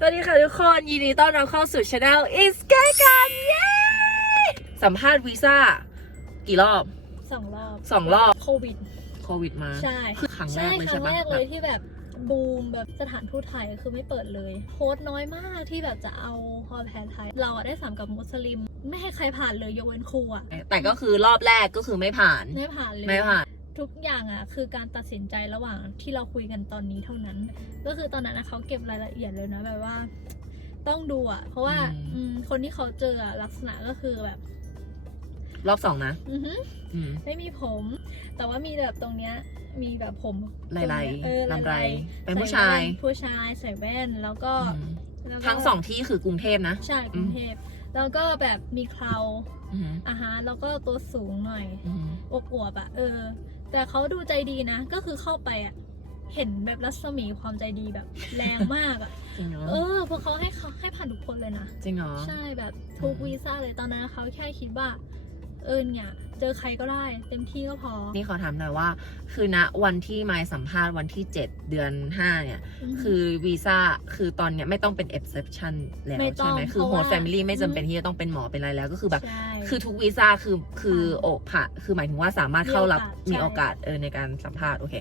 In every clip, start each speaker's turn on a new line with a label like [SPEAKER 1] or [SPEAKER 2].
[SPEAKER 1] สวัสดีค่ะทุกคน ยินดีต้อนรับเข้าสู่ช anel is แก้กันเย้สัมภาษณ์วีซ่า กี่รอบ
[SPEAKER 2] สองรอบ
[SPEAKER 1] สองรอบ
[SPEAKER 2] โควิด
[SPEAKER 1] โควิดมา
[SPEAKER 2] ใช่
[SPEAKER 1] คือครั้งแรกเลย
[SPEAKER 2] ค
[SPEAKER 1] ใช่
[SPEAKER 2] รั้ง
[SPEAKER 1] ปะ
[SPEAKER 2] แรกเลยที่แบบบูมแบบสถานทูตไทยคือไม่เปิดเลยโพสต์น้อยมากที่แบบจะเอาฮอลแพนไทย เราอะได้สามกับมุสลิม ไม่ให้ใครผ่านเลยยกเว้นครูอะ
[SPEAKER 1] แต่ก็คือรอบแรกก็คือไม่ผ่าน
[SPEAKER 2] ไม่ผ่านเลย
[SPEAKER 1] ไม่ผ่าน
[SPEAKER 2] ทุกอย่างอะคือการตัดสินใจระหว่างที่เราคุยกันตอนนี้เท่านั้น ก็คือตอนนั้นนะเขาเก็บรายละเอียดเลยนะแบบว่า ต้องดูอะเพราะว่า
[SPEAKER 1] อืม
[SPEAKER 2] อืมคนที่เขาเจออะลักษณะก็คือแบบ
[SPEAKER 1] รอบสองนะ
[SPEAKER 2] อือหือ
[SPEAKER 1] อืม
[SPEAKER 2] ไม่มีผม แต่ว่ามีแบบตรงเนี้ย มีแบบผม
[SPEAKER 1] ลายลาย
[SPEAKER 2] เออ
[SPEAKER 1] ลำไร
[SPEAKER 2] ลาย
[SPEAKER 1] เป็นผู้
[SPEAKER 2] ใส่
[SPEAKER 1] ชาย
[SPEAKER 2] แว่นผู้ชายใส่แว่นแล้วก็
[SPEAKER 1] อืม
[SPEAKER 2] แล้วก็
[SPEAKER 1] ทั้งสองที่คือกรุงเทพนะ
[SPEAKER 2] ใช่กรุงเทพแล้วก็แบบมีเครา
[SPEAKER 1] อืม
[SPEAKER 2] อาหารแล้วก็ตัวสูงหน่อย
[SPEAKER 1] อืม
[SPEAKER 2] อวบๆอะเออ แต่เขาดูใจดีนะ ก็คือเข้าไปอะเห็นแบบรัศมีความใจดีแบบ แรงมากอะ
[SPEAKER 1] จริงเหรอ
[SPEAKER 2] เออเพราะเขาให้เขาให้ผ่านทุกคนเลยนะ
[SPEAKER 1] จริงเหรอ
[SPEAKER 2] ใช่แบบทุก
[SPEAKER 1] อืม
[SPEAKER 2] วีซ่าเลยตอนนั้นเขาแค่คิดว่า เออเนี่ยเจอใครก็ได้ เต็มที่ก็พอ
[SPEAKER 1] นี่ขอถามหน่อยว่า คือณวันที่มายสัมภาษณ์วันที่ 7 เดือน 5 เนี่ย
[SPEAKER 2] ม
[SPEAKER 1] คือวีซ่าคือตอนเนี้ยไม่ต้องเป็น exception แล้ว
[SPEAKER 2] ไม่ต้
[SPEAKER 1] ใช่
[SPEAKER 2] อง
[SPEAKER 1] ไหมคือ
[SPEAKER 2] เพ
[SPEAKER 1] โฮ
[SPEAKER 2] ราะ
[SPEAKER 1] ส
[SPEAKER 2] ว่า
[SPEAKER 1] แฟมิลี่ไม่จำเป็น
[SPEAKER 2] อืม
[SPEAKER 1] ที่จะต้องเป็นหมอเป็นอะไรแล้วก็คือแบบ
[SPEAKER 2] ใช่
[SPEAKER 1] คือทุกวีซ่าคือคือ
[SPEAKER 2] ค่ะ
[SPEAKER 1] โอผ่าคือหมายถึงว่าสามารถเข้ารับ
[SPEAKER 2] มี
[SPEAKER 1] มี
[SPEAKER 2] โอ
[SPEAKER 1] โอกาาส
[SPEAKER 2] ส
[SPEAKER 1] เออในการสัมภาษณ์โอเค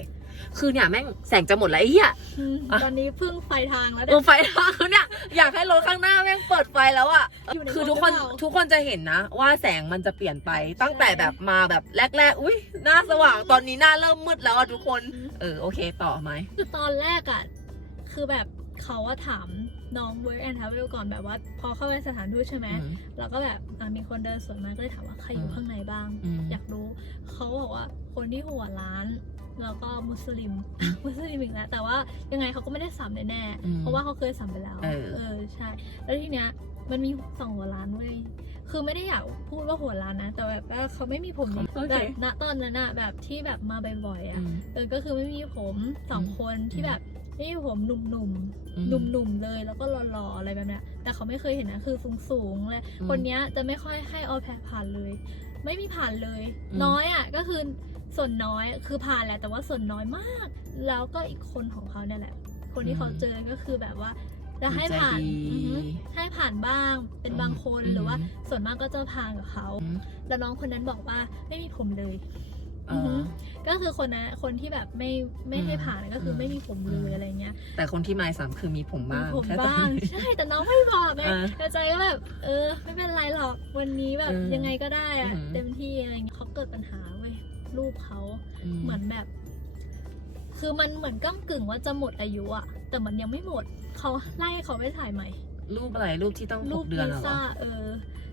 [SPEAKER 1] คือเนี่ยแม่งแสงจะหมดแล้วไอ้เหี้ย
[SPEAKER 2] อืม
[SPEAKER 1] อะ
[SPEAKER 2] ตอนนี้เพิ่งไฟทางแล้ว
[SPEAKER 1] เอ
[SPEAKER 2] เนี่
[SPEAKER 1] อยไฟทางเนี่ยอยากให้รถข้างหน้าแม่งเปิดไฟแล้วอะ
[SPEAKER 2] อยู่ใน
[SPEAKER 1] คือ
[SPEAKER 2] รถ
[SPEAKER 1] ทุกคน
[SPEAKER 2] หรือเปล่า
[SPEAKER 1] ทุกคนจะเห็นนะ ว่าแสงมันจะเปลี่ยนไปตั้งแต่แบบมาแบบแรก ๆ อุ้ยหน้าสว่างตอนนี้หน้าเริ่มมืดแล้วอะทุกคน เออโอเคต่อไหม
[SPEAKER 2] คือตอนแรกอะคือแบบ เขาว่าถามน้อง work and travel ก่อนแบบว่า พอเข้าไปสถานทูตใช่ไหม
[SPEAKER 1] อืม
[SPEAKER 2] แล้วก็แบบอะมีคนเดินสวนมาก็เลยถามว่าใครอยู่
[SPEAKER 1] อืม
[SPEAKER 2] ข้างในบ้าง
[SPEAKER 1] อืม
[SPEAKER 2] อยากรู้ เขาบอกว่าคนที่หัวร้านแล้วก็มุสลิม มุสลิมอีกแล้วแต่ว่ายังไงเขาก็ไม่ได้สัมแน่ๆ
[SPEAKER 1] อืม
[SPEAKER 2] เพราะว่าเขาเคยสัมไปแล้ว
[SPEAKER 1] เออ
[SPEAKER 2] ใช่ แล้วทีเนี้ยมันมีสองหัวร้านเว้ยคือไม่ได้อยากพูดว่าหัวร้านนะ แต่แบบว่าเขาไม่มีผม
[SPEAKER 1] โอเค
[SPEAKER 2] แบบณตอนนั้นอะแบบที่แบบมาบ่อยๆอะ
[SPEAKER 1] อืม
[SPEAKER 2] เออก็คือไม่มีผมสองคนที่แบบ ไม่มีผมหนุ่ม
[SPEAKER 1] อืม
[SPEAKER 2] ๆหนุ่มๆเลยแล้วก็หล่อๆอะไรแบบเนี้ยแต่เขาไม่เคยเห็นนะคือสูงๆเลย
[SPEAKER 1] อืม
[SPEAKER 2] คนเนี้ยจะไม่ค่อยให้ออแพผ่านเลย ไม่มีผ่านเลย
[SPEAKER 1] อืม
[SPEAKER 2] น้อยอะก็คือส่วนน้อยคือผ่านแหละแต่ว่าส่วนน้อยมาก แล้วก็อีกคนของเขาเนี่ยแหละ คนที่เขาเจอก็คือแบบว่าจะให้ผ่าน
[SPEAKER 1] ใจดี
[SPEAKER 2] อือฮึ ให้ผ่านบ้างเป็นบางคน
[SPEAKER 1] อืม
[SPEAKER 2] หรือว่าส่วนมากก็จะผ่านกับเขา
[SPEAKER 1] อืม
[SPEAKER 2] แล้วน้องคนนั้นบอกว่าไม่มีผมเลย
[SPEAKER 1] เอ
[SPEAKER 2] อฮึ
[SPEAKER 1] อ
[SPEAKER 2] ก็คือคนนั้นคนที่แบบไม่ไม่ให้ผ่านก็คืออ
[SPEAKER 1] ม
[SPEAKER 2] ไม่มีผมเล
[SPEAKER 1] อื
[SPEAKER 2] ย
[SPEAKER 1] ม
[SPEAKER 2] อะไรเงี้ย
[SPEAKER 1] แต่คนที่มายสามคือมีผม
[SPEAKER 2] มี
[SPEAKER 1] บ้าง
[SPEAKER 2] ผม
[SPEAKER 1] แค่ตอน
[SPEAKER 2] บ้าง
[SPEAKER 1] นี้
[SPEAKER 2] ใช่แต่น้องไม่บอกไง
[SPEAKER 1] เออ
[SPEAKER 2] แต่ใจก็แบบเออ ไม่เป็นไรหรอกวันนี้แบบ
[SPEAKER 1] เออ
[SPEAKER 2] ยังไงก็ได้อะ
[SPEAKER 1] อือหือ
[SPEAKER 2] เต็มที่อะไรเงี้ยเขาเกิดปัญหาเว้ยรูปเขาเหมือนแบบ คือมันเหมือนก้ากึ่งว่าจะหมดอายุอะแต่มันยังไม่หมดเขาไล่เขาไปถ่ายใหม่
[SPEAKER 1] รูปอะไรรูปที่ต้องห
[SPEAKER 2] รู
[SPEAKER 1] ก
[SPEAKER 2] ป
[SPEAKER 1] เดือน
[SPEAKER 2] วี
[SPEAKER 1] อะเหร
[SPEAKER 2] ซ่า
[SPEAKER 1] อ
[SPEAKER 2] เออ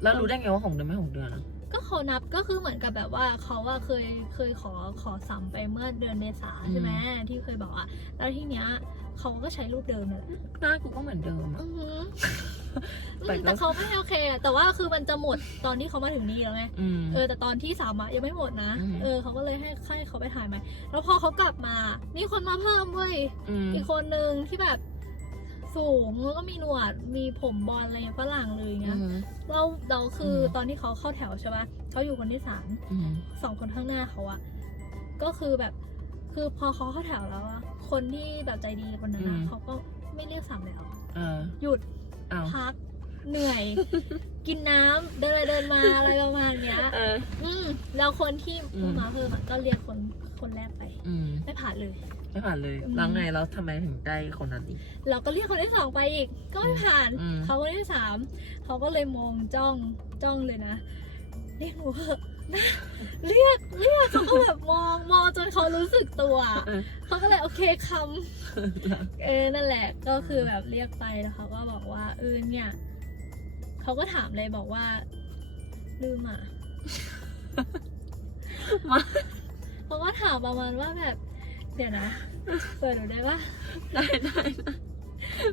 [SPEAKER 1] แล้วรู้ได้ไงว่าหกเดือนไม่หกเดือนอะ
[SPEAKER 2] ก็เขานับก็คือเหมือนกับแบบว่าเขาอะเคยเคยขอขอสัมไปเมื่อเดือนเมษาใช่ไหมที่เคยบอกอะแล้วทีเนี้ยเขาก็ใช้รูปเดิมนั่นแหละ
[SPEAKER 1] หน้ากูก็เหมือนเดิมอะ
[SPEAKER 2] อือหือ
[SPEAKER 1] แต่ก็
[SPEAKER 2] แต่เขาไม่โอเคอะแต่ว่าคือมันจะหมดตอนที่เขามาถึงนี่แล้วไง
[SPEAKER 1] อืม
[SPEAKER 2] เออแต่ตอนที่สามอะยังไม่หมดนะ
[SPEAKER 1] อืม
[SPEAKER 2] เออเขาก็เลยให้ให้เขาไปถ่ายใหม่แล้วพอเขากลับมามีคนมาเพิ่มเว้ย
[SPEAKER 1] ม
[SPEAKER 2] อีกคนนึงที่แบบ สูงแล้วก็มีหนวดมีผมบอลอะไรฝรั่งเลยอย่างเงี้ย
[SPEAKER 1] อืม
[SPEAKER 2] เราเราคืออ
[SPEAKER 1] ม
[SPEAKER 2] ตอนที่เขาเข้าแถวใช่ปะเขาอยู่คนที่สาม
[SPEAKER 1] อืม
[SPEAKER 2] สองคนข้างหน้าเขาอะก็คือแบบ คือพอเขาเข้าแถวแล้วอะคนที่แบบใจดีคนนั้นอะเขาก็ไม่เรียกสามแล้ว
[SPEAKER 1] เออ
[SPEAKER 2] หยุด
[SPEAKER 1] อ้าว
[SPEAKER 2] พักเหนื่อย กินน้ำเดินไปเดินมาอะไรประมาณเนี้ย
[SPEAKER 1] เออ
[SPEAKER 2] อืมแล้วคนที่
[SPEAKER 1] อืม
[SPEAKER 2] มาเพิ่มอะก็เรียกคนคนแรกไป
[SPEAKER 1] อืม
[SPEAKER 2] ไม่ผ่านเลย
[SPEAKER 1] ไม่ผ่านเลย
[SPEAKER 2] อืม
[SPEAKER 1] แล้วไงแล้วทำไมถึงได้คนนั้นอีก
[SPEAKER 2] เราก็เรียกคนที่สองไปอีก ก็ไม่ผ่าน
[SPEAKER 1] อืม
[SPEAKER 2] เขาคนที่สาม เขาก็เลยมองจ้องจ้องเลยนะ เรียกหนูเถอะนะ เรียกเรียกเขาก็แบบมองมองจนเขารู้สึกตัว
[SPEAKER 1] เออ
[SPEAKER 2] เขาก็เลยโอเคคำเออนั่นแหละก็คือแบบเรียกไปแล้วเขาก็บอกว่าเออเนี่ยเขาก็ถามเลยบอกว่า ลืมอะ
[SPEAKER 1] มา
[SPEAKER 2] เขาก็ถามประมาณว่าแบบ เดี๋ยวนะเปิดดูได้ปะ
[SPEAKER 1] ได้ได้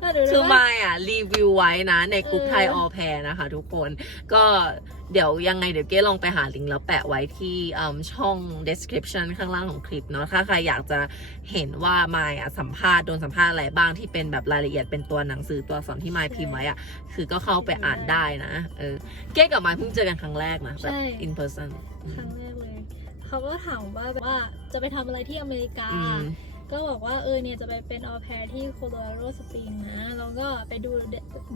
[SPEAKER 2] เปิดดูได้
[SPEAKER 1] คือ
[SPEAKER 2] ปะ
[SPEAKER 1] มายอะ รีวิวไว้นะ ในกลุ่ม
[SPEAKER 2] เออ
[SPEAKER 1] ไทยออแพรนะคะทุกคน ก็เดี๋ยวยังไงเดี๋ยวเก้ลองไปหาลิงก์แล้วแปะไว้ที่อืมช่อง description ข้างล่างของคลิปเนาะถ้าใครอยากจะเห็นว่ามายอะสัมภาษณ์โดนสัมภาษณ์อะไรบ้างที่เป็นแบบรายละเอียดเป็นตัวหนังสือตัวอักษรที่มายพิมพ์ไว้อะ คือก็เข้าไปอ่านได้นะ เออ เก้กับมายเพิ่งเจอกันครั้งแรกนะแบบ
[SPEAKER 2] ใช่
[SPEAKER 1] in person
[SPEAKER 2] ครั้งแรกเลย เขาก็ถามว่าแบบว่าจะไปทำอะไรที่อเมริกา
[SPEAKER 1] อืม
[SPEAKER 2] ก็บอกว่าเออเนี่ยจะไปเป็นออแพรที่โคโลราโดสปริงนะ แล้วก็ไปดู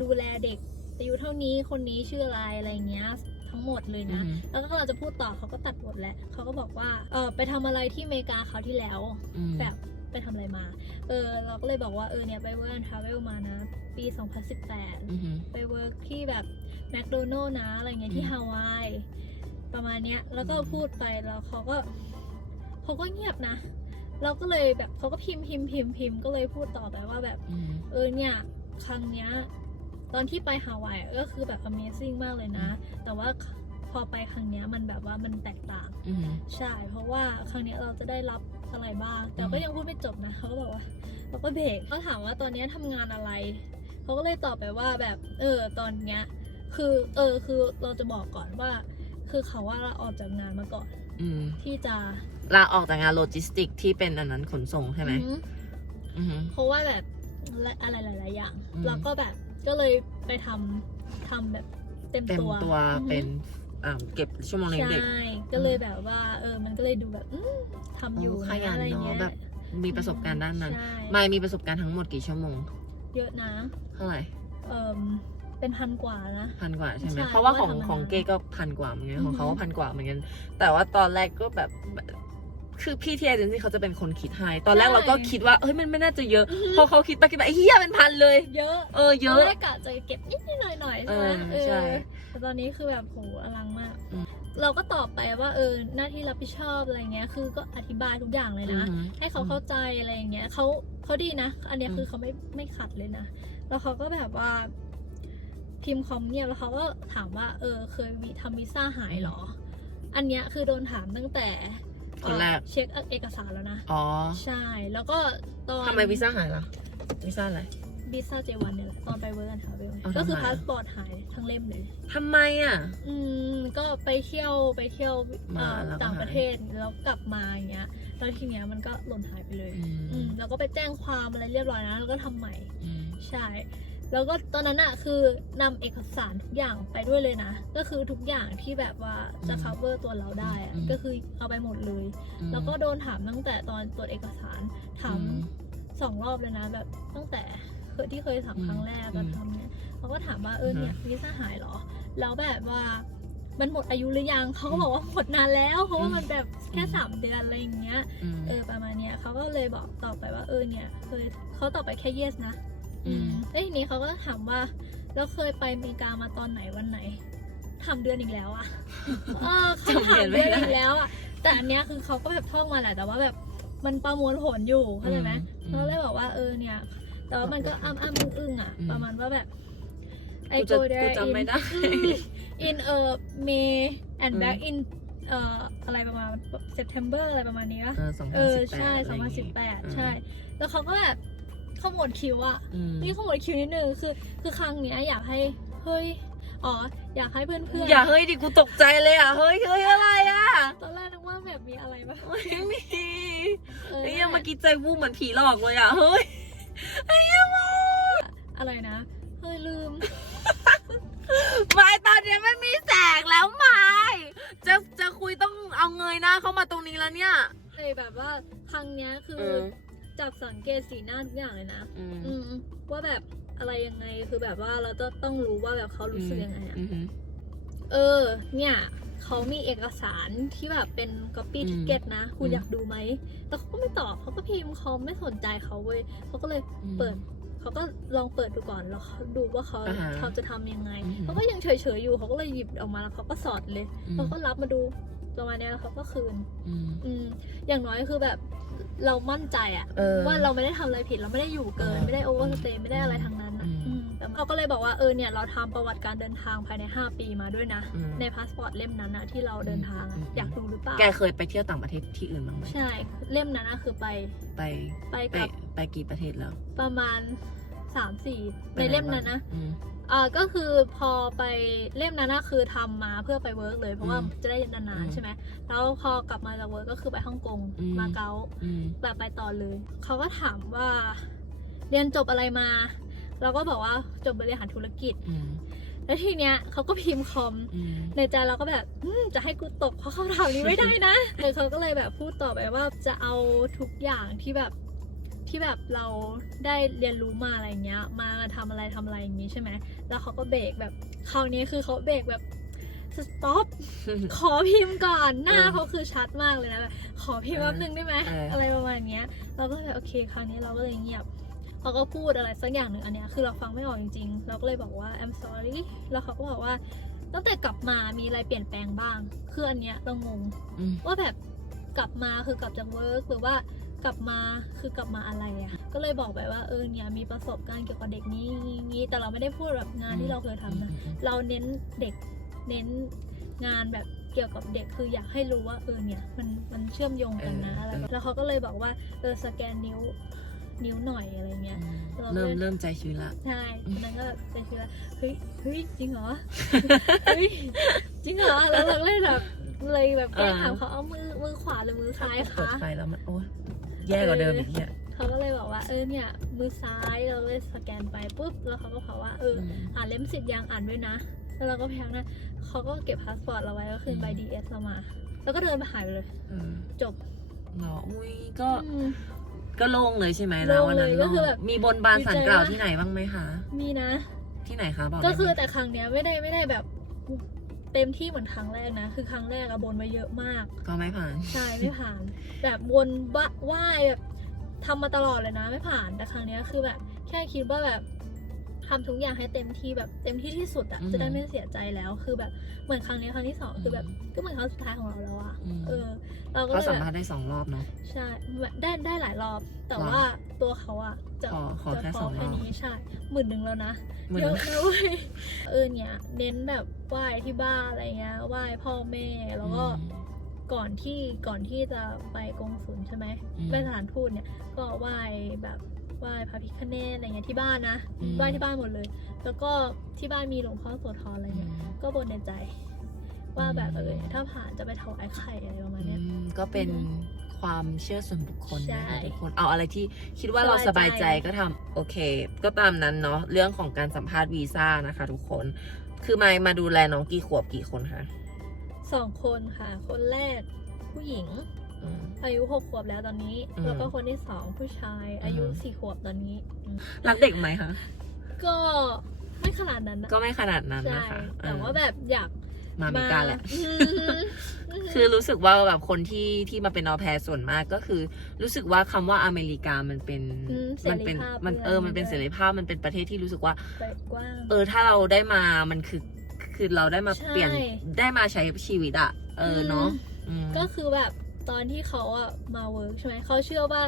[SPEAKER 2] ดูแลเด็กอายุเท่านี้คนนี้ชื่ออะไรอะไรเงี้ยทั้งหมดเลยนะ
[SPEAKER 1] อืม
[SPEAKER 2] แล้วก็เราจะพูดต่อเขาก็ตัดบทแล้วเขาก็บอกว่าเออไปทำอะไรที่อเมริกาเขาวที่แล้ว
[SPEAKER 1] อืม
[SPEAKER 2] แบบไปทำอะไรมา เออเราก็เลยบอกว่าเออเนี่ยไปเวิร์นทราเวลมานะ ปี 2018
[SPEAKER 1] อืม
[SPEAKER 2] ไปเวิร์กที่แบบแมคโดนัลล์นะ อะไรเงี้ยที่
[SPEAKER 1] อืม
[SPEAKER 2] ฮาวาย ประมาณเนี้ย แล้วก็
[SPEAKER 1] อืม
[SPEAKER 2] พูดไปแล้วเขาก็เขาก็เงียบนะ เราก็เลยแบบเขาก็พิมพ์พิมพ์พิมพ์พิมพ์ก็เลยพูดต่อไปว่าแบบ
[SPEAKER 1] อืม
[SPEAKER 2] เออเนี่ย ครั้งเนี้ย ตอนที่ไปฮาวายอะก็คือแบบ Amazing มากเลยนะ แต่ว่าพอไปครั้งเนี้ยมันแบบว่ามันแตกต่าง
[SPEAKER 1] อืม
[SPEAKER 2] ใช่ เพราะว่าครั้งเนี้ยเราจะได้รับอะไรบ้าง แต่
[SPEAKER 1] อืม
[SPEAKER 2] ก็ยังพูดไม่จบนะเขาก็บอกว่าเขาก็เบรกเขาถามว่าตอนเนี้ยทำงานอะไรเขาก็เลยตอบไปว่าแบบ เออ ตอนเนี้ย คือ เออ คือเราจะบอกก่อนว่า คือเขาว่าเราออกจากงานมาก่อน
[SPEAKER 1] อืม
[SPEAKER 2] ที่จะ
[SPEAKER 1] ลาออกจากงานโลจิสติกที่เป็นอันนั้นขนส่งใช่ไหม
[SPEAKER 2] อืม
[SPEAKER 1] อืม
[SPEAKER 2] เพราะว่าแบบอะไรหลาย ๆ อย่าง
[SPEAKER 1] อืม
[SPEAKER 2] แล้วก็แบบก็เลยไปทำทำแบบเต็ม
[SPEAKER 1] เต็ม
[SPEAKER 2] ตัว
[SPEAKER 1] ตัว
[SPEAKER 2] อือฮึ
[SPEAKER 1] เป็นอ่าเก็บชั่วโมงเลี้ยงเด็ก
[SPEAKER 2] ใช่ก็เลยแบบว่า เออมันก็เลยดูแบบอืมทำอยู่
[SPEAKER 1] โอ้ขยัน
[SPEAKER 2] อะไร
[SPEAKER 1] เนอะ
[SPEAKER 2] เงี้ย
[SPEAKER 1] แบบ มีประสบการณ์ด้านนั้น
[SPEAKER 2] ใช่
[SPEAKER 1] มายมีประสบการณ์ทั้งหมดกี่ชั่วโมง
[SPEAKER 2] เยอะนะ
[SPEAKER 1] เท่าไหร่
[SPEAKER 2] เออ เป็นพันกว่านะ
[SPEAKER 1] พันกว่าใช่ไหม
[SPEAKER 2] ใช่
[SPEAKER 1] เพราะว่าของ
[SPEAKER 2] เพราะว่าทำมานาน
[SPEAKER 1] ของเก้ก็พันกว่าเหมือนกัน
[SPEAKER 2] อือฮึ
[SPEAKER 1] ของเขาก็พันกว่าเหมือนกัน แต่ว่าตอนแรกก็แบบ คือพี่ที่เอเจนซี่เขาจะเป็นคนคิดให้ ตอนแรกเราก็คิดว่าเฮ้ยมันไม่น่าจะเยอะพอเขาคิดไปคิดมาไอ้เหี้ยเป็นพันเลย
[SPEAKER 2] เยอะ
[SPEAKER 1] เออเย
[SPEAKER 2] ต
[SPEAKER 1] อะ
[SPEAKER 2] อนแรกกะจะเก็บนิดนิดหน่อยหน่อยๆใช่ไหม
[SPEAKER 1] เออใช่
[SPEAKER 2] แต่ตอนนี้คือแบบโหอลังมาก
[SPEAKER 1] อืม
[SPEAKER 2] เราก็ตอบไปว่าเออหน้าที่รับผิดชอบอะไรเงี้ย คือก็อธิบายทุกอย่างเลยนะ
[SPEAKER 1] อือฮึ
[SPEAKER 2] ให้เขาเข้าใจอะไรอย่างเงี้ยเขาเขาดีนะ อันเนี้ย
[SPEAKER 1] อืม
[SPEAKER 2] คือเขาไม่ไม่ขัดเลยนะ แล้วเขาก็แบบว่า พิมพ์คอมเงียบแล้วเขาก็ถามว่าเออเคยวีทำวีซ่าหายเหรอ อันเนี้ยคือโดนถามตั้งแต่
[SPEAKER 1] คนแรก
[SPEAKER 2] เอ่อเช็คเอกสารแล้วนะ
[SPEAKER 1] อ๋อ
[SPEAKER 2] ใช่ แล้วก็ตอน
[SPEAKER 1] ทำไมวีซ่าหายล่ะวีซ่าอะไร
[SPEAKER 2] วีซ่าเจวันเนี่ยแหละตอนไปเวิร์กแอนด์ทราเวล
[SPEAKER 1] เอา
[SPEAKER 2] ก็คือ
[SPEAKER 1] ทำไม
[SPEAKER 2] พาสปอร์ตหายทั้งเล่มเลย
[SPEAKER 1] ทำไมอะ
[SPEAKER 2] อืม ก็ไปเที่ยวไปเที่ยว
[SPEAKER 1] มา
[SPEAKER 2] เอ่อ
[SPEAKER 1] แล้วก็
[SPEAKER 2] ต่าง
[SPEAKER 1] หาย
[SPEAKER 2] ประเทศแล้วกลับมาอย่างเงี้ยแล้วทีเนี้ยมันก็หล่นหายไปเลย
[SPEAKER 1] อืม
[SPEAKER 2] อืมแล้วก็ไปแจ้งความอะไรเรียบร้อยนะ แล้วก็ทำใหม่
[SPEAKER 1] อืม
[SPEAKER 2] ใช่ แล้วก็ตอนนั้นอะคือนำเอกสารทุกอย่างไปด้วยเลยนะ ก็คือทุกอย่างที่แบบว่าจะ cover ตัวเราได้อะ
[SPEAKER 1] อืม
[SPEAKER 2] ก็คือเอาไปหมดเลย แล้วก็โดนถามตั้งแต่ตอนตรวจเอกสารถาม
[SPEAKER 1] อืม
[SPEAKER 2] สองรอบเลยนะ แบบตั้งแต่เคยที่เคยถาม
[SPEAKER 1] อืม
[SPEAKER 2] ครั้งแรกก็
[SPEAKER 1] อืม
[SPEAKER 2] ทำเนี่ยเขาก็ถามว่าเออ
[SPEAKER 1] อือฮะ
[SPEAKER 2] เนี่ยวีซ่าหายเหรอ แล้วแบบว่ามันหมดอายุหรือยังเขาก็บอกว่าหมดนานแล้วเพราะว่ามันแบบแค่
[SPEAKER 1] อืม
[SPEAKER 2] สามเดือนอะไรอย่างเงี้ย
[SPEAKER 1] อืม
[SPEAKER 2] เออประมาณเนี้ยเขาก็เลยบอกตอบไปว่าเออเนี่ยเคยเขาตอบไปแค่ yes นะ
[SPEAKER 1] อืม
[SPEAKER 2] แล้วทีนี้เขาก็ถามว่าแล้วเคยไปอเมริกามาตอนไหนวันไหนถามเดือนอีกแล้วอะเออเขาถามเดือนอีกแล้วอะแต่อันเนี้ยคือเขาก็แบบท่องมาแหละ แต่ว่าแบบมันประมวลผลอยู่เข้าใจไหม
[SPEAKER 1] อืม
[SPEAKER 2] เขาเลยบอกว่าเออเนี่ย แต่ว่ามันก็อ้ำอ้ำอึ้งอึ้งๆอะ
[SPEAKER 1] อืม
[SPEAKER 2] ประมาณว่าแบบ I
[SPEAKER 1] กูจะ
[SPEAKER 2] go there
[SPEAKER 1] กูจำไม่
[SPEAKER 2] in
[SPEAKER 1] ได้
[SPEAKER 2] in a May and
[SPEAKER 1] อืม
[SPEAKER 2] back in เอ่ออะไรประมาณ September อะไรประมาณนี้ปะ
[SPEAKER 1] เออสองพั
[SPEAKER 2] เอนอ
[SPEAKER 1] สิบแปด
[SPEAKER 2] ใช่
[SPEAKER 1] อะไรอย่างงี้
[SPEAKER 2] 2018 ใช่ แล้วเขาก็แบบ ขมวดคิวอะ
[SPEAKER 1] อืม
[SPEAKER 2] นี่ขมวดคิวนิดนึงคือ คือครั้งเนี้ยอยากให้เฮ้ยอ๋ออยากให้เพื่อนเพื่อน
[SPEAKER 1] อย่าเฮ้ยดิกูตกใจเลยอะเฮ้ยเฮ้ยอะไรอะ
[SPEAKER 2] ตอนแรกนึกว่าแบบมีอะไรบ้าง
[SPEAKER 1] ไม่มี
[SPEAKER 2] เออ
[SPEAKER 1] ไอ้ยังเมื่อกี้ใจวูบเหมือนผีหลอกเลยอะเฮ้ย
[SPEAKER 2] อะไรนะเฮ้ยลืม
[SPEAKER 1] ไม่ตอนเนี้ยไม่มีแสงแล้วไม่จะจะคุยต้องเอาเงยหน้าเข้ามาตรงนี้แล้วเนี่ย
[SPEAKER 2] เลยแบบว่าครั้งเนี้ยคือ
[SPEAKER 1] เออ
[SPEAKER 2] จับสังเกตสีหน้าทุกอย่างเลยนะ
[SPEAKER 1] อืม
[SPEAKER 2] อืมว่าแบบอะไรยังไงคือแบบว่าเราจะต้องรู้ว่าแบบเขารู้สึกยังไงอะ
[SPEAKER 1] อืม
[SPEAKER 2] เออ เนี่ยเขามีเอกสารที่แบบเป็น copy
[SPEAKER 1] อืม
[SPEAKER 2] ticket นะ คุณ
[SPEAKER 1] อืม
[SPEAKER 2] อยากดูไหมแต่เขาก็ไม่ตอบเขาก็พิมพ์เขาไม่สนใจเขาเว้ยเขาก็เลย
[SPEAKER 1] อืม
[SPEAKER 2] เปิด เขาก็ลองเปิดดูก่อนแล้วเขาดูว่าเขา
[SPEAKER 1] อ่าฮะ
[SPEAKER 2] เขาจะทำยังไง
[SPEAKER 1] อืม
[SPEAKER 2] เขาก็ยังเฉยๆอยู่เขาก็เลยหยิบออกมาแล้วเขาก็สอดเลย
[SPEAKER 1] อืม
[SPEAKER 2] เขาก็รับมาดู ประมาณเนี้ยแล้วเขาก็คืน
[SPEAKER 1] อืม
[SPEAKER 2] อืม อย่างน้อยคือแบบเรามั่นใจอะ
[SPEAKER 1] เออ
[SPEAKER 2] ว่าเราไม่ได้ทำอะไรผิดเราไม่ได้อยู่เกิน
[SPEAKER 1] เออ
[SPEAKER 2] ไม่ได้โอเวอร์สเตย์ไม่ได้อะไรทั้งนั้นอะ
[SPEAKER 1] อืม
[SPEAKER 2] อืมแต่เขาก็เลยบอกว่าเออเนี่ยเราทำประวัติการเดินทางภายใน 5 ปีมาด้วยนะ
[SPEAKER 1] อืม
[SPEAKER 2] ในพาสปอร์ตเล่มนั้นอะที่เราเดินทางอะ
[SPEAKER 1] อืม
[SPEAKER 2] อยากดูหรือเปล่า
[SPEAKER 1] แกเคยไปเที่ยวต่างประเทศที่อื่นบ้างไหม
[SPEAKER 2] ใช่เล่มนั้นอะคือไป
[SPEAKER 1] ไป
[SPEAKER 2] ไป
[SPEAKER 1] ไป
[SPEAKER 2] กับ
[SPEAKER 1] ไปกี่ประเทศแล้ว
[SPEAKER 2] ประมาณ3 4ในเล่มนั้นนะ
[SPEAKER 1] อืม
[SPEAKER 2] อ่าก็คือพอไปเล่มนั้นนะคือทำมาเพื่อไปเวิร์กเลยเพราะว่า
[SPEAKER 1] อืม
[SPEAKER 2] จะได้นาน
[SPEAKER 1] อืม
[SPEAKER 2] ๆใช่ไหมแล้วพอกลับมาจากเวิร์กก็คือไปฮ่องกง
[SPEAKER 1] อืม
[SPEAKER 2] มาเก๊า
[SPEAKER 1] อืม
[SPEAKER 2] แบบไปต่อเลย เขาก็ถามว่า เรียนจบอะไรมา เราก็บอกว่าจบบริหารธุรกิจ
[SPEAKER 1] อืม
[SPEAKER 2] แล้วทีเนี้ยเขาก็พิมพ์คอม
[SPEAKER 1] อืม
[SPEAKER 2] ในใจเราก็แบบอืมจะให้กูตกเพราะเขาถามนี้ไม่ได้นะเลยเขาก็เลยแบบพูดต่อไปว่าจะเอาทุกอย่างที่แบบ ที่แบบเราได้เรียนรู้มาอะไรเงี้ย มาทำอะไรทำอะไรอย่างงี้ใช่ไหมแล้วเขาก็เบรกแบบคราวนี้คือเขาเบรกแบบสต็อปขอพิมพ์ก่อนหน้า
[SPEAKER 1] เออ
[SPEAKER 2] เขาคือชัดมากเลยนะแบบขอพิมพ์แป๊บนึงได้ไหม
[SPEAKER 1] เอออ
[SPEAKER 2] อะไรประมาณเนี้ย เราก็เลยโอเคคราวนี้เราก็เลยเงียบเขาก็พูดอะไรสักอย่างหนึ่งอันเนี้ยคือเราฟังไม่ออกจริงๆ เราก็เลยบอกว่า I'm sorry แล้วเขาก็บอกว่าตั้งแต่กลับมามีอะไรเปลี่ยนแปลงบ้าง คืออันเนี้ยเรางง
[SPEAKER 1] อืม
[SPEAKER 2] ว่าแบบกลับมาคือกลับจากเวิร์กหรือว่า กลับมาคือกลับมาอะไรอะก็เลยบอกไปว่าเออเนี่ยมีประสบการณ์เกี่ยวกับเด็กนี้งี้แต่เราไม่ได้พูดแบบงานที่เราเคยทำนะเราเน้นเด็กเน้นงานแบบเกี่ยวกับเด็กคืออยากให้รู้ว่าเออเนี่ยมันมันเชื่อมโยงกันนะ
[SPEAKER 1] เออ
[SPEAKER 2] อะไร
[SPEAKER 1] เออ
[SPEAKER 2] แบบแล้วเขาก็เลยบอกว่าเออสแกนนิ้วนิ้วหน่อยอะไรเงี้ยเราก็
[SPEAKER 1] เริ่มเริ่มใจชื้นละ
[SPEAKER 2] ใช่ตอนนั้นก็แบบเป็นคือเฮ้ยเฮ้ยจริงเหรอเฮ้ยจริงเหรอแล้วเราก็เลยแบบเลยแบบแกล้งถามเขาเอามือมือขวาหรือมือซ้าย
[SPEAKER 1] เปิด
[SPEAKER 2] คะ
[SPEAKER 1] ไฟแล้วมันโอ้ย แย่กว่าเดิมอีกเนี่ย
[SPEAKER 2] เขาก็เลยบอกว่าเออเนี่ยมือซ้ายเราเลยสแกนไปปุ๊บแล้วเขาก็บอกว่าเอออ่านเล่มสิทธิ์ยังอ่านด้วยนะ แล้วเราก็พยักหนะเขาก็เก็บพาสปอร์ตเราไว้ก็คือใบ
[SPEAKER 1] อืม
[SPEAKER 2] ดีเอสเรามา แล้วก็เดินไปหายไปเลย
[SPEAKER 1] เออ
[SPEAKER 2] จบ
[SPEAKER 1] เหรออุ้ยก็
[SPEAKER 2] อืม
[SPEAKER 1] ก็โล่งเลยใช่ไหม
[SPEAKER 2] โล่
[SPEAKER 1] แล้ว
[SPEAKER 2] ง
[SPEAKER 1] วันนั้น
[SPEAKER 2] เลยก็คือแบบ
[SPEAKER 1] มีบนบานสันกล่าว
[SPEAKER 2] ดีใจมาก
[SPEAKER 1] ที่ไหนบ้างไหมคะ
[SPEAKER 2] มีนะ
[SPEAKER 1] ที่ไหนคะบอก
[SPEAKER 2] ก็
[SPEAKER 1] ได้ไหม
[SPEAKER 2] คือแต่ครั้งเนี้ยไม่ได้ไม่ได้แบบ เต็มที่เหมือนครั้งแรกนะ คือครั้งแรกอะบนมาเยอะมาก
[SPEAKER 1] ก็ไม่ผ่าน
[SPEAKER 2] ใช่ไม่ผ่าน แบบวนบะไหว้แบบทำมาตลอดเลยนะ ไม่ผ่านแต่ครั้งเนี้ยคือแบบแค่คิดว่าแบบ ทำทุกอย่างให้เต็มที่แบบเต็มที่ที่สุดอะ
[SPEAKER 1] อืม
[SPEAKER 2] จะได้ไม่เสียใจแล้วคือแบบเหมือนครั้งนี้ครั้งที่สองคือแบบ
[SPEAKER 1] อืม
[SPEAKER 2] ก็เหมือนครั้งสุดท้ายของเราแล้วอะ
[SPEAKER 1] อืม
[SPEAKER 2] เออ เราก็
[SPEAKER 1] เขา
[SPEAKER 2] เลย
[SPEAKER 1] สัม
[SPEAKER 2] แบบ
[SPEAKER 1] ภาษณ์ได้สองรอบเนาะ
[SPEAKER 2] ใช่ได้ได้หลายรอบ แต่
[SPEAKER 1] หรอ
[SPEAKER 2] ว่าตัวเขาอะจะ
[SPEAKER 1] ขอขอ
[SPEAKER 2] จะ
[SPEAKER 1] แค่
[SPEAKER 2] ข
[SPEAKER 1] ส
[SPEAKER 2] อ
[SPEAKER 1] องร
[SPEAKER 2] แค่
[SPEAKER 1] อบ
[SPEAKER 2] นี้ใช่หมื่นหนึ่งแล้วนะ
[SPEAKER 1] เหมือน
[SPEAKER 2] เยอะนะเว้ยเออเนี่ยเน้นแบบไหว้ที่บ้านอะไรเงี้ยไหว้พ่อแม่แล้วก็ก่อนที่ก่อนที่จะไปกงสุลใช่ไหม
[SPEAKER 1] อืม
[SPEAKER 2] ไปสถานทูตเนี่ย ก็ไหว้แบบ ไหว้พระพิฆเนศอะไรเงี้ยที่บ้านนะ
[SPEAKER 1] อืม
[SPEAKER 2] ไหว้ที่บ้านหมดเลย แล้วก็ที่บ้านมีหลวงพ่อโสธรอะไร
[SPEAKER 1] อื
[SPEAKER 2] เงี้ย
[SPEAKER 1] ม
[SPEAKER 2] ก็บนในใจ ว่าแบบเออ
[SPEAKER 1] อืม
[SPEAKER 2] ถ้าผ่านจะไปถวายไข่อะไรประมาณเนี้ย
[SPEAKER 1] อืมก็เป็น
[SPEAKER 2] อืม
[SPEAKER 1] ความเชื่อส่วนบุคคล
[SPEAKER 2] ใช่
[SPEAKER 1] นะคะทุกคนเอาอะไรที่คิดว่าเราส
[SPEAKER 2] ส
[SPEAKER 1] บา
[SPEAKER 2] บายย
[SPEAKER 1] ใจ
[SPEAKER 2] ใจ
[SPEAKER 1] ก็ทำโอเค ก็ตามนั้นเนาะเรื่องของการสัมภาษณ์วีซ่านะคะ ทุกคน คือมายมาดูแลน้องกี่ขวบกี่คนคะ
[SPEAKER 2] สองคนค่ะ คนแรกผู้หญิง
[SPEAKER 1] อืม
[SPEAKER 2] อายุหกขวบแล้วตอนนี้
[SPEAKER 1] อืม
[SPEAKER 2] แล้วก็คนที่สองผู้ชาย อายุ
[SPEAKER 1] อืม
[SPEAKER 2] สี่ขวบตอนนี้อืม
[SPEAKER 1] รักเด็กไหมคะ
[SPEAKER 2] ก็ไม่ขนาดนั้นนะ
[SPEAKER 1] ก็ไม่ขนาดนั้น
[SPEAKER 2] ใช่
[SPEAKER 1] นะคะ
[SPEAKER 2] แต่ว่า
[SPEAKER 1] เออ
[SPEAKER 2] แบบอยาก
[SPEAKER 1] มาเมกาแหละ
[SPEAKER 2] อืม
[SPEAKER 1] คือรู้สึกว่าแบบคนที่ที่มาเป็นออแพรส่วนมากก็คือ รู้สึกว่าคำว่าอเมริกามันเป็น
[SPEAKER 2] อืม
[SPEAKER 1] มัเป็น
[SPEAKER 2] เสรีภาพ
[SPEAKER 1] มันเออมันเป็น
[SPEAKER 2] ด้วย
[SPEAKER 1] เสรีภาพมันเป็นประเทศที่รู้สึกว่า
[SPEAKER 2] ไปกว้าง
[SPEAKER 1] เออถ้าเราได้มามันคือคือเราได้มา
[SPEAKER 2] ใช่
[SPEAKER 1] เปลี่ยนได้มาใช้ชีวิตอะเออเนาะอืม
[SPEAKER 2] ก็คือแบบ ตอนที่เขาอะมาเวิร์กใช่ไหมเขาเชื่อว่า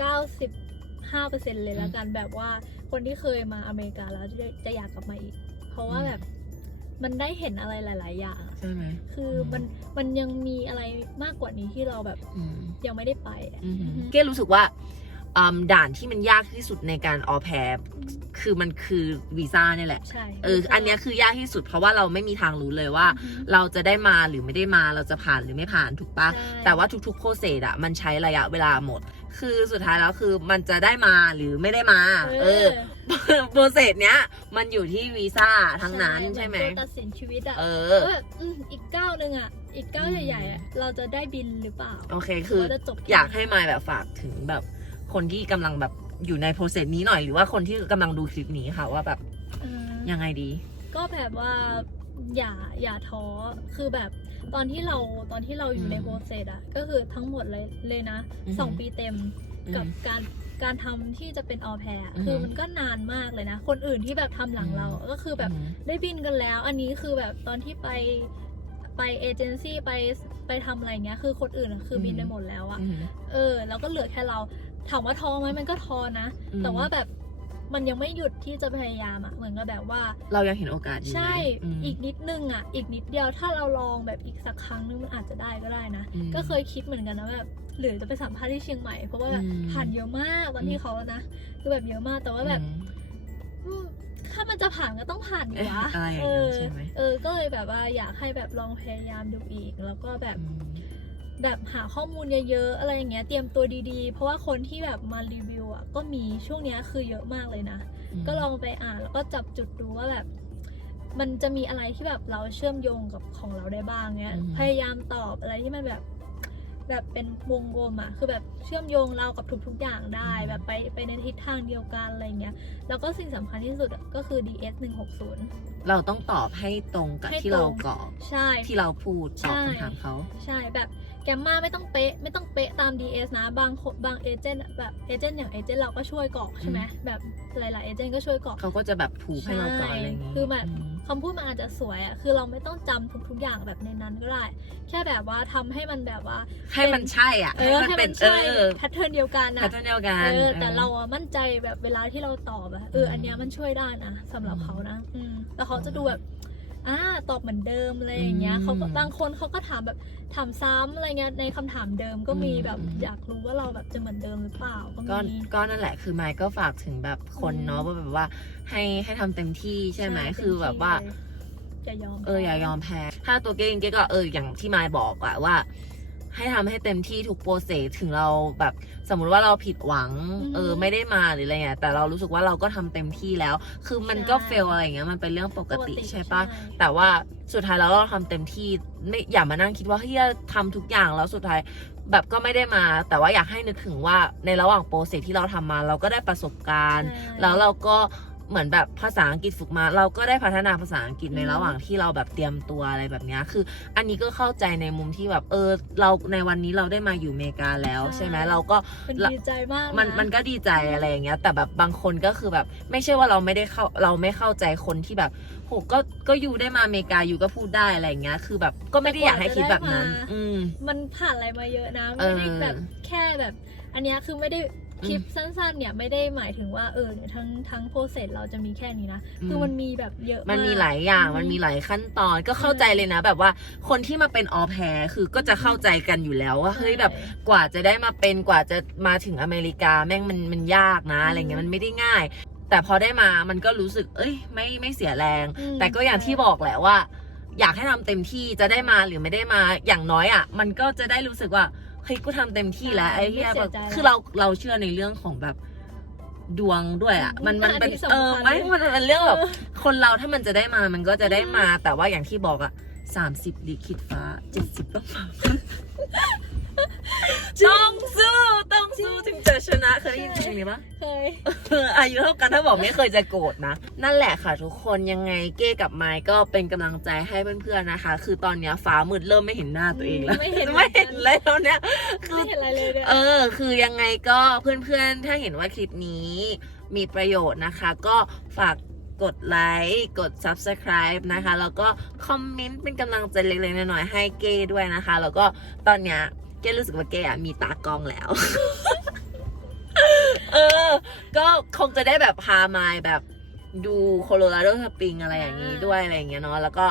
[SPEAKER 2] 95%เลยแล้วกันแบบว่าคนที่เคยมาอเมริกาแล้วจะจะอยากกลับมาอีก เพราะว่าแบบมันได้เห็นอะไรหลาย ๆ อย่างอะ
[SPEAKER 1] ใช่ไหม
[SPEAKER 2] คือมันมันยังมีอะไรมากกว่านี้ที่เราแบบ
[SPEAKER 1] อืม
[SPEAKER 2] ยังไม่ได้ไปอะ
[SPEAKER 1] อืม
[SPEAKER 2] อือฮึ
[SPEAKER 1] เก้รู้สึกว่าอืม ด่านที่มันยากที่สุดในการออแพรคือมันคือวีซ่าเนี่ยแหละ
[SPEAKER 2] ใช่
[SPEAKER 1] เออ อันเนี้ยคือยากที่สุดเพราะว่าเราไม่มีทางรู้เลยว่า
[SPEAKER 2] อือฮึ
[SPEAKER 1] เราจะได้มาหรือไม่ได้มาเราจะผ่านหรือไม่ผ่านถูกปะ
[SPEAKER 2] ใช่
[SPEAKER 1] แต่ว่าทุกๆโปรเซสอะมันใช้ระยะเวลาหมด คือสุดท้ายแล้วคือมันจะได้มาหรือไม่ได้มา เออโปรเซสเนี้ย มันอยู่ที่วีซ่าทั้งนั้นใช่ไหม
[SPEAKER 2] เอนตัวตัดสินชีวิตอะ
[SPEAKER 1] เออ
[SPEAKER 2] ว่าแบบอืมอีกก้าวหนึ่งอะอีกก้าว
[SPEAKER 1] อืม
[SPEAKER 2] ใหญ่ๆอะเราจะได้บินหรือเปล่า
[SPEAKER 1] โอเคคือ
[SPEAKER 2] ว่าจะจบที่
[SPEAKER 1] อยากให้มายแบบฝากถึงแบบ คนที่กำลังแบบอยู่ในโปรเซสนี้หน่อยหรือว่าคนที่กำลังดูคลิปนี้ค่ะว่าแบบ
[SPEAKER 2] เออ
[SPEAKER 1] ยังไงดี
[SPEAKER 2] ก็แบบว่าอย่าอย่าท้อคือแบบตอนที่เราตอนที่เราอยู่ใน
[SPEAKER 1] อืม
[SPEAKER 2] โปรเซสอะก็คือทั้งหมดเลยเลยนะ
[SPEAKER 1] อือฮึ
[SPEAKER 2] สองปีเต็มกับ
[SPEAKER 1] อืม
[SPEAKER 2] การการทำที่จะเป็นออแพร
[SPEAKER 1] อือฮึ
[SPEAKER 2] คือมันก็นานมากเลยนะ คนอื่นที่แบบทำหลัง
[SPEAKER 1] อืม
[SPEAKER 2] เราก็คือแบบ
[SPEAKER 1] อืม
[SPEAKER 2] ได้บินกันแล้ว อันนี้คือแบบตอนที่ไปไปเอเจนซี่ไปไปทำอะไรเงี้ย คือคนอื่นอะคือบินไปหมดแล้วอะ
[SPEAKER 1] อืม
[SPEAKER 2] เออ แล้วก็เหลือแค่เรา ถามว่าท้อไหมมันก็ท้อนะ
[SPEAKER 1] อืม
[SPEAKER 2] แต่ว่าแบบมันยังไม่หยุดที่จะพยายามอะเหมือนกับแบบว่า
[SPEAKER 1] เรายังเห็นโอกาสอยู่ไหม
[SPEAKER 2] ใช่
[SPEAKER 1] ม
[SPEAKER 2] อีกนิดนึงอะอีกนิดเดียวถ้าเราลองแบบอีกสักครั้งนึงมันอาจจะได้ก็ได้นะ
[SPEAKER 1] อืม
[SPEAKER 2] ก็เคยคิดเหมือนกันนะแบบหรือจะไปสัมภาษณ์ที่เชียงใหม่เพราะว่าแบบ
[SPEAKER 1] อืม
[SPEAKER 2] ผ่านเยอะมากตอนที่เขานะคือแบบเยอะมากแต่ว่าแบบ
[SPEAKER 1] อืม
[SPEAKER 2] อืมถ้ามันจะผ่านก็ต้องผ่านอยู่วะ
[SPEAKER 1] เอ๊ะอะไรอย่าง
[SPEAKER 2] เอ
[SPEAKER 1] นั้น
[SPEAKER 2] อ
[SPEAKER 1] ใช่ไหม
[SPEAKER 2] เออก็เลยแบบว่าอยากให้แบบลองพยายามดูอีกแล้วก็แบบ
[SPEAKER 1] อืม
[SPEAKER 2] แบบหาข้อมูลเยอะๆอะไรอย่างเงี้ยเตรียมตัวดีๆ เพราะว่าคนที่แบบมารีวิวอะก็มีช่วงเนี้ยคือเยอะมากเลยนะ ก็ลองไปอ่านแล้วก็จับจุดดูว่าแบบ มันจะมีอะไรที่แบบเราเชื่อมโยงกับของเราได้บ้างเนี้ย
[SPEAKER 1] อืม
[SPEAKER 2] พยายามตอบอะไรที่มันแบบแบบเป็นวงกลมอะคือแบบเชื่อมโยงเรากับทุกๆอย่างได้
[SPEAKER 1] อืม
[SPEAKER 2] แบบไปไปในทิศทางเดียวกันอะไรเงี้ย แล้วก็สิ่งสำคัญที่สุดอะก็คือ DS 160
[SPEAKER 1] เราต้องตอบให้ตรงกับ
[SPEAKER 2] ให้
[SPEAKER 1] ที่
[SPEAKER 2] ตรง
[SPEAKER 1] เรากรอก
[SPEAKER 2] ใช่
[SPEAKER 1] ที่เราพูดตอบ
[SPEAKER 2] ใช่
[SPEAKER 1] คำถามเขา
[SPEAKER 2] ใช่แบบแกมมาไม่ต้องเป๊ะไม่ต้องเป๊ะตาม DS นะ บางคนบางเอเจนต์แบบเอเจนต์อย่างเอเจนต์เราก็ช่วยกรอกใช่ไหมแบบหลายๆเอเจนต์ก็ช่วยกรอก
[SPEAKER 1] เขาก็จะแบบผูกให้เราก่อนอะไรอย่างงี้
[SPEAKER 2] คือแบบ
[SPEAKER 1] ม
[SPEAKER 2] คำพูดมันอาจจะสวยอะคือเราไม่ต้องจำทุกๆอย่างแบบในนั้นก็ได้ แค่แบบว่าทำให้มันแบบว่า
[SPEAKER 1] ให้มันใช่อะ
[SPEAKER 2] เออให้มันใช่
[SPEAKER 1] เออ
[SPEAKER 2] แพทเทิร์นเดียวกัน
[SPEAKER 1] แพ
[SPEAKER 2] อะ
[SPEAKER 1] ทเทิร์นเดียวกัน
[SPEAKER 2] เออแต่เราอะมั่นใจแบบเวลาที่เราตอบอะเอออันเนี้ยมันช่วยได้นะสำหรับเขานะอืมแล้วเขาจะดูแบบอ่าตอบเหมือนเดิมอะไรอย่างเงี้ยเขาก็บางคนเขาก็ถามแบบถามซ้ำอะไรเงี้ยในคำถามเดิมก็มีแบบอยากรู้ว่าเราแบบจะเหมือนเดิมหรือเปล่าก็
[SPEAKER 1] ก็
[SPEAKER 2] มี
[SPEAKER 1] ก็นั่นแหละคือไมค์ก็ฝากถึงแบบคนเนาะ
[SPEAKER 2] อืม
[SPEAKER 1] ว่าแบบว่าให้ให้ทำเต็มที่ใช่ไหมคือแบบว่า
[SPEAKER 2] อย่ายอม
[SPEAKER 1] เอออย่ายอมแพ้ ถ้าตัวเก้เองเก้ก็เอออย่างที่มายบอกอะว่า ให้ทำให้เต็มที่ทุกโปรเซสถึงเราแบบ สมมุติว่าเราผิดหวัง เออ ไม่ได้มาหรืออะไรเงี้ยแต่เรารู้สึกว่าเราก็ทำเต็มที่แล้ว คือมันก็เฟลอะไรอย่างเงี้ยมันเป็นเรื่องปกติใช่ปะแต่ว่าสุดท้ายแล้วเราทำเต็มที่ไม่อย่ามานั่งคิดว่าเฮ้ยทำทุกอย่างแล้วสุดท้ายแบบก็ไม่ได้มา แต่ว่าอยากให้นึกถึงว่าในระหว่างโปรเซสที่เราทำมา เราก็ได้ประสบการณ์
[SPEAKER 2] ใช่
[SPEAKER 1] แล้วเราก็ เหมือนแบบภาษาอังกฤษฝึกมา เราก็ได้พัฒนาภาษาอังกฤษใน
[SPEAKER 2] อืม
[SPEAKER 1] ระหว่างที่เราแบบเตรียมตัวอะไรแบบเนี้ยคือ อันนี้ก็เข้าใจในมุมที่แบบเออเราในวันนี้เราได้มาอยู่อเมริกาแล้ว
[SPEAKER 2] ใช่
[SPEAKER 1] ใช่ไหมเราก็
[SPEAKER 2] เป็นดีใจมาก
[SPEAKER 1] มันมันก็ดีใจอะไรอย่างเงี้ย แต่แบบบางคนก็คือแบบ ไม่ใช่ว่าเราไม่ได้เข้าเราไม่เข้าใจคนที่แบบโหก็ก็อยู่ได้มาอเมริกาอยู่ก็พูดได้อะไรอย่างเงี้ย คือแบบก็ไม่ได้อยากให้คิดแบบนั้น อืม
[SPEAKER 2] มันผ่านอะไรมาเยอะนะ
[SPEAKER 1] เอ
[SPEAKER 2] ไม่
[SPEAKER 1] อ
[SPEAKER 2] ได้แบบแค่แบบ อันเนี้ยคือไม่ได้ คลิปสั้นๆเนี่ยไม่ได้หมายถึงว่าเออเนี่ยทั้งทั้งโปรเซสเราจะมีแค่นี้นะ คือมันมีแบบเยอะ
[SPEAKER 1] มันมีา
[SPEAKER 2] ก
[SPEAKER 1] หลายอย่าง
[SPEAKER 2] อืม
[SPEAKER 1] มันมีหลายขั้นตอนก็เข้าใจเลยนะ แบบว่าคนที่มาเป็นออแพรคือก็จะเข้าใจกันอยู่แล้วว่าเฮ้ยแบบกว่าจะได้มาเป็นกว่าจะมาถึงอเมริกาแม่งมันมันยากนะอะไรเงี้ยมันไม่ได้ง่าย แต่พอได้มามันก็รู้สึก เอ้ย ไม่ไม่เสียแรง
[SPEAKER 2] อืม
[SPEAKER 1] แต่ก็อย่างที่บอกแหละว่า อยากให้ทำเต็มที่จะได้มาหรือไม่ได้มาอย่างน้อยอะ มันก็จะได้รู้สึกว่า เฮ้ยกูทำเต็มที่แล้วไอ้เหี้ย
[SPEAKER 2] ไม่
[SPEAKER 1] แบ
[SPEAKER 2] เสี
[SPEAKER 1] บ
[SPEAKER 2] ยใจแล้ว
[SPEAKER 1] คือเราเราเชื่อในเรื่องของแบบดวงด้วยอะ มันมันเป็น
[SPEAKER 2] อันนี้สำคัญ
[SPEAKER 1] เออไม่มันเป็นเรื่องแบบคนเราถ้ามันจะได้มามันก็จะได้มาแต่ว่าอย่างที่บอกอะสามสิบลิขิตฟ้าเจ็ดสิบต้องมา ต้องสู้ต้องสู้ถึงจะชนะเคยได้ยินเพลงนี้ปะ
[SPEAKER 2] เคย
[SPEAKER 1] เอออายุเท่ากันถ้าบอกไม่เคยจะโกรธนะ นั่นแหละค่ะทุกคนยังไงเก้กับไมค์ก็เป็นกำลังใจให้เพื่อนๆนะคะ คือตอนเนี้ยฟ้ามืดเริ่มไม่เห็นหน้าตัวเองแล้ว
[SPEAKER 2] ไม่เห็น
[SPEAKER 1] ไม่เห็นเลยแล้วเนี่ยคื
[SPEAKER 2] ไม่
[SPEAKER 1] อ
[SPEAKER 2] เห็นอะไรเลยเนี่ย
[SPEAKER 1] เออ คือยังไงก็เพื่อนๆ ถ้าเห็นว่าคลิปนี้มีประโยชน์นะคะ ก็ฝากกดไลค์ กด subscribe นะคะ แล้วก็คอมเมนต์เป็นกำลังใจเล็กๆน้อยๆให้เก้ด้วยนะคะ แล้วก็ตอนเนี้ย เก้รู้สึกว่าเก้อะมีตากล้องแล้ว เออ ก็คงจะได้แบบพามายแบบดูโคโลราโดสปริงอะไรอย่างนี้ด้วยอะไรอย่างเงี้ยเนาะแล้วก็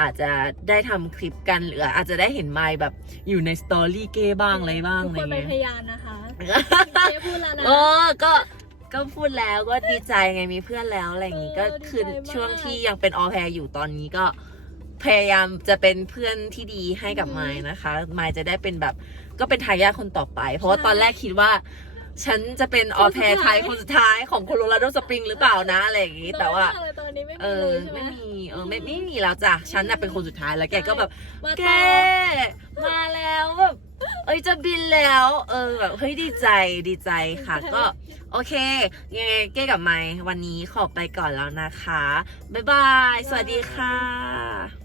[SPEAKER 1] อาจจะได้ทำคลิปกันหรืออาจจะได้เห็นไมค์แบบอยู่ในสตอรี่เก้บ้างอะไรบ้าง
[SPEAKER 2] ทุ
[SPEAKER 1] อะ
[SPEAKER 2] ก
[SPEAKER 1] ไร
[SPEAKER 2] คน
[SPEAKER 1] เงี้ย
[SPEAKER 2] เป็นพยานนะคะเจ๊พูดแล้วนะ
[SPEAKER 1] เออ ก็ ก็พูดแล้วก็ดีใจไงมีเพื่อนแล้วอะไรอย่างงี้
[SPEAKER 2] เอ
[SPEAKER 1] ก็
[SPEAKER 2] อ
[SPEAKER 1] คือ
[SPEAKER 2] ดีใจมาก
[SPEAKER 1] ช่วงที่ยังเป็นออแพรอยู่ตอนนี้ก็ พยายามจะเป็นเพื่อนที่ดีให้กับ
[SPEAKER 2] อืม
[SPEAKER 1] ไม้นะคะไม้จะได้เป็นแบบก็เป็นทายาทคนต่อไป เพราะว่าตอนแรกคิดว่า ฉันจะเป็นออแพรไทยคนสุดท้ายของโคโลราโดสปริงหรือเปล่านะอะไรอย่างงี้แต่ว่า
[SPEAKER 2] น้อยมกเลยตอนนี้ไม่
[SPEAKER 1] เอ
[SPEAKER 2] มี
[SPEAKER 1] อ
[SPEAKER 2] เลยใช่ไหม
[SPEAKER 1] ไม่มีเออไม่ไม่มีแล้วจ้ะฉันน่ะเป็นคนสุดท้ายแล้วแกก็แบบ
[SPEAKER 2] มา
[SPEAKER 1] แก
[SPEAKER 2] ต่อ
[SPEAKER 1] มาแล้วแบบเอ้ยจะบินแล้ว เออแบบเฮ้ยดีใจดีใจค่ะ ก็โอเคยังไงเก้กับไมค์วันนี้ขอไปก่อนแล้วนะคะ บ๊ายบาย สวัสดีค่ะ